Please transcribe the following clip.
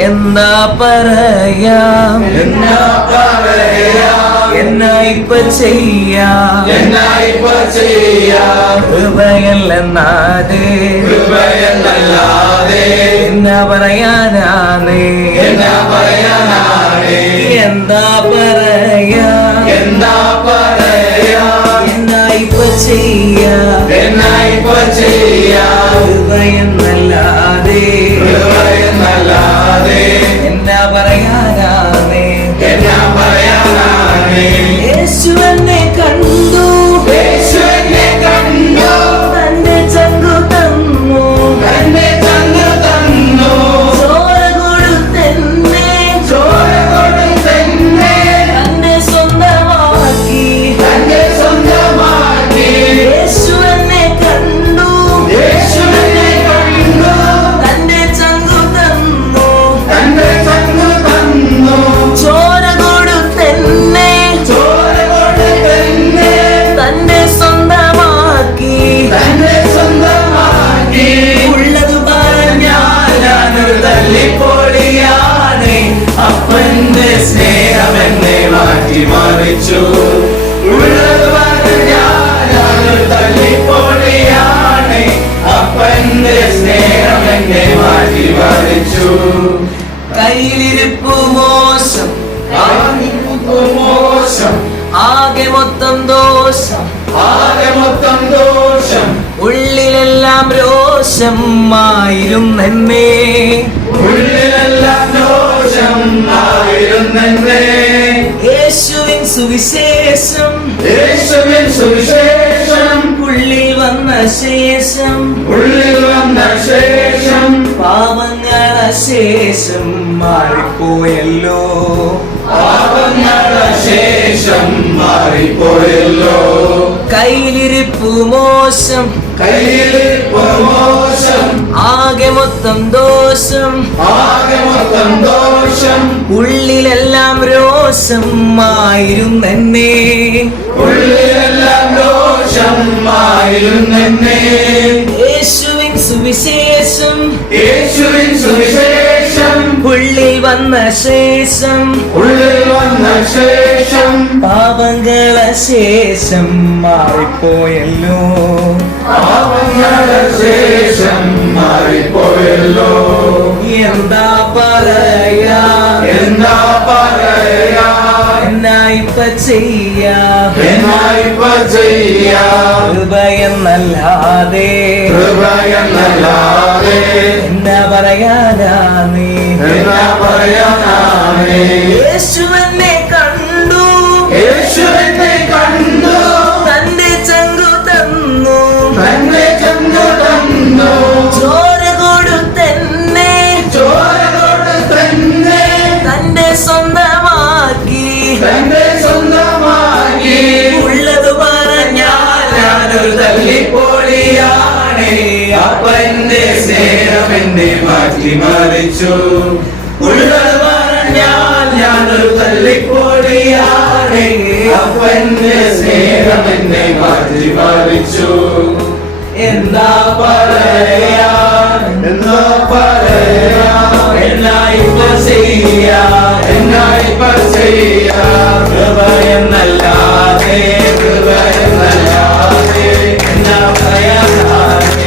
എന്താ പറയാം എന്നാ ഇപ്പ ചെയ്യാം കൃപയല്ലെന്നാതെ എന്നാ പറയാനാണ് എന്താ പറയാം എന്നാ ഇപ്പ ചെയ്യാം കൃപയെന്നല്ലാതെ എന്നാ പറയാനാണ് യേശു എന്നെ കണ്ടു തന്റെ ചങ്കു തന്നു ചോര കൊടുത്തെന്നെ തന്നെ സ്വന്തമാക്കി യേശു എന്നെ കണ്ടു തന്റെ ചങ്കു തന്നു ചോര കൊടുത്തെന്നെ തന്നെ സ്വന്തമാക്കി ഉള്ളത് പറഞ്ഞാലൊരു തല്ലിപ്പൊളിയാണ് അപ്പന്റെ സ്നേഹം എന്നെ മാറ്റിമറിച്ചു ഉള്ളത് പറഞ്ഞാലൊരു തല്ലിപ്പൊളിയാണ് അപ്പന്റെ സ്നേഹം എന്നെ മാറ്റിമറിച്ചു കയ്യിലിരിപ്പു മോശം ആകെ മൊത്തം ദോഷം ഉള്ളിലെല്ലാം രോഷം ആയിരുന്നെന്നെ യേശുവിൻ സുവിശേഷം ഉള്ളിൽ വന്ന ശേഷം പാവങ്ങള ശേഷം മാറിപ്പോയല്ലോ കയ്യിലിരിപ്പു മോശം ആകെ മൊത്തം ദോഷം ഉള്ളിലെല്ലാം രോഷം ആയിരുന്നെന്നെ യേശുവിൻ സുവിശേഷം ഉള്ളിൽ വന്ന ശേഷം പാപങ്ങള ശേഷം മാറിപ്പോയല്ലോ എന്താ പറയാ എന്നാ ഇപ്പ ചെയ്യാം കൃപയെന്നല്ലാതെ എന്നാ പറയാനാണ് യേശു എന്നെ കണ്ടു തന്റെ ചങ്കു തന്നു ചോര കൊടുത്തെന്നെ തന്റെ സ്വന്തമാക്കി ഉള്ളത് പറഞ്ഞാലൊരു തല്ലിപ്പൊളിയാണ് അപ്പന്റെ സ്നേഹം എന്നെ മാറ്റിമറിച്ചു ഉള്ളത് പറഞ്ഞാൽ ഞാനൊരു തല്ലിപ്പൊളിയാണ് അപ്പന്റെ സ്നേഹം എന്നെ മാറ്റിമറിച്ചു എന്താ പറയാ എന്നാ ഇപ്പ ചെയ്യാ കൃപയെന്നല്ലാതെ എന്നാ പറയാനാണ്